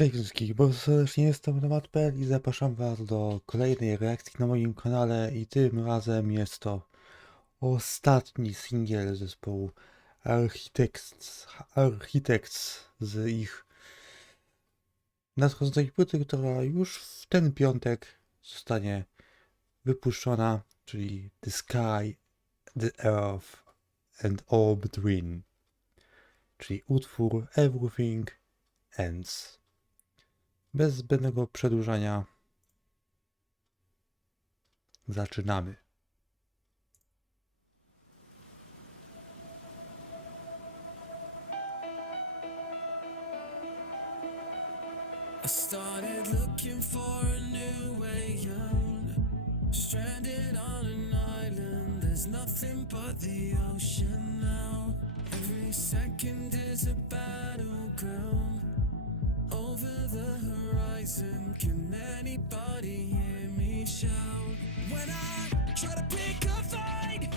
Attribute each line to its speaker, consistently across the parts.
Speaker 1: Cześć wszystkich, bardzo serdecznie jestem Nomad.pl i zapraszam Was do kolejnej reakcji na moim kanale i tym razem jest to ostatni singiel zespołu Architects, Architects z ich nadchodzącej płyty, która już w ten piątek zostanie wypuszczona, czyli The Sky, The Earth and All Between, czyli utwór Everything Ends. Bez zbędnego przedłużania zaczynamy.
Speaker 2: I started looking for a new way out. Stranded on an island, there's nothing but the ocean now. Every second is a battleground. Over the horizon, can anybody hear me shout? When I try to pick a fight,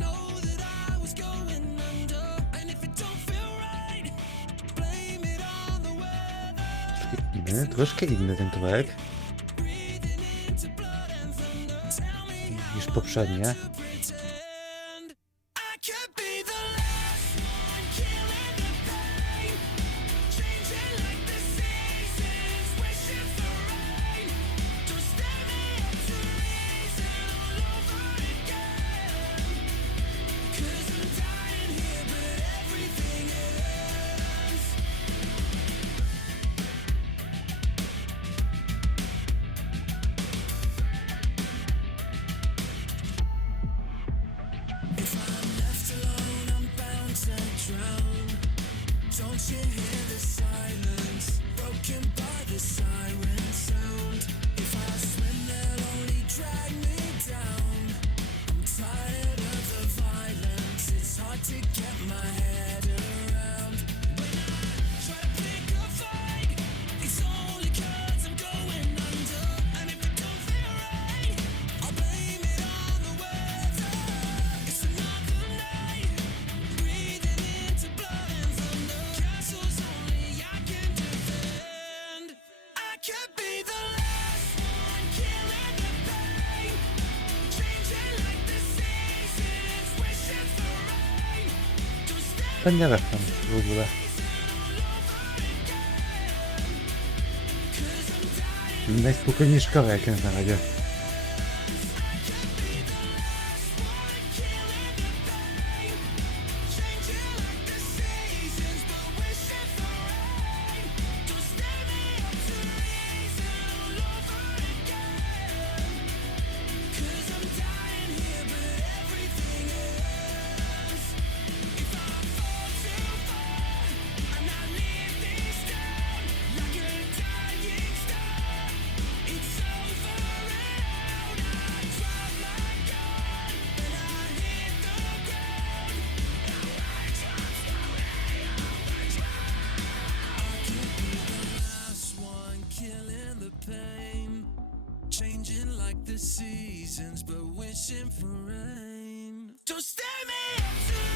Speaker 2: know that I was going under. And if it don't feel right, blame it on the weather.
Speaker 1: Inny, troszkę inny ten kawałek
Speaker 2: Breathing into blood and thunder. Tell me
Speaker 1: niż poprzednie.
Speaker 2: pretend I could be the Don't you hear the silence? Broken by the siren sound. If I swim, they'll only drag me down. I'm tired of the violence. It's hard to get my head Don't stand
Speaker 1: Ten nie refren w ogóle. Najspokojniejszy
Speaker 2: seasons, but wishing for rain. Don't stand me up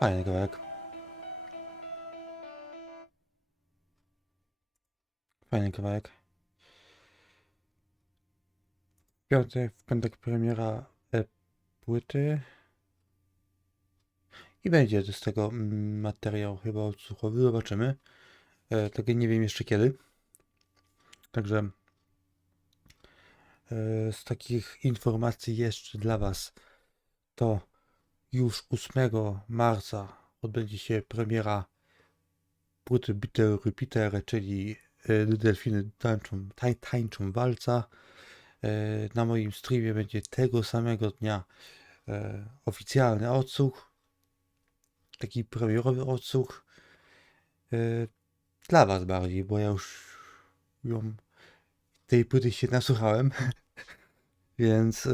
Speaker 1: Fajny kawałek. Fajny kawałek. Piątek, w piątek premiera e, płyty. I będzie z tego mm, materiał chyba odsłuchowy. Zobaczymy. E, tego nie wiem jeszcze kiedy. Także e, z takich informacji jeszcze dla Was to już 8 marca odbędzie się premiera płyty Bitter Repeater, czyli e, Delfiny tańczą, tań, tańczą walca. E, Na moim streamie będzie tego samego dnia e, oficjalny odsłuch, taki premierowy odsłuch. Dla Was bardziej, bo ja już ją tej płyty się nasłuchałem, więc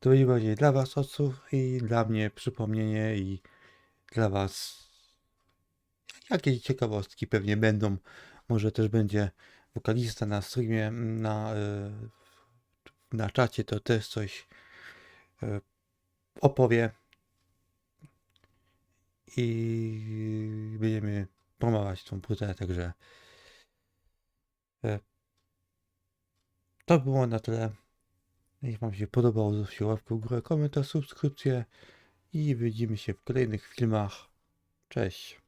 Speaker 1: to będzie bardziej dla was odsłuch i dla mnie przypomnienie i dla was jakieś ciekawostki pewnie będą. Może też będzie wokalista na streamie, na, y, na czacie, to też coś y, opowie i będziemy promować tą płytę, także e, to było na tyle. Jeśli Wam się podobało, zostawcie łapkę w górę, komentarz, subskrypcję i widzimy się w kolejnych filmach. Cześć.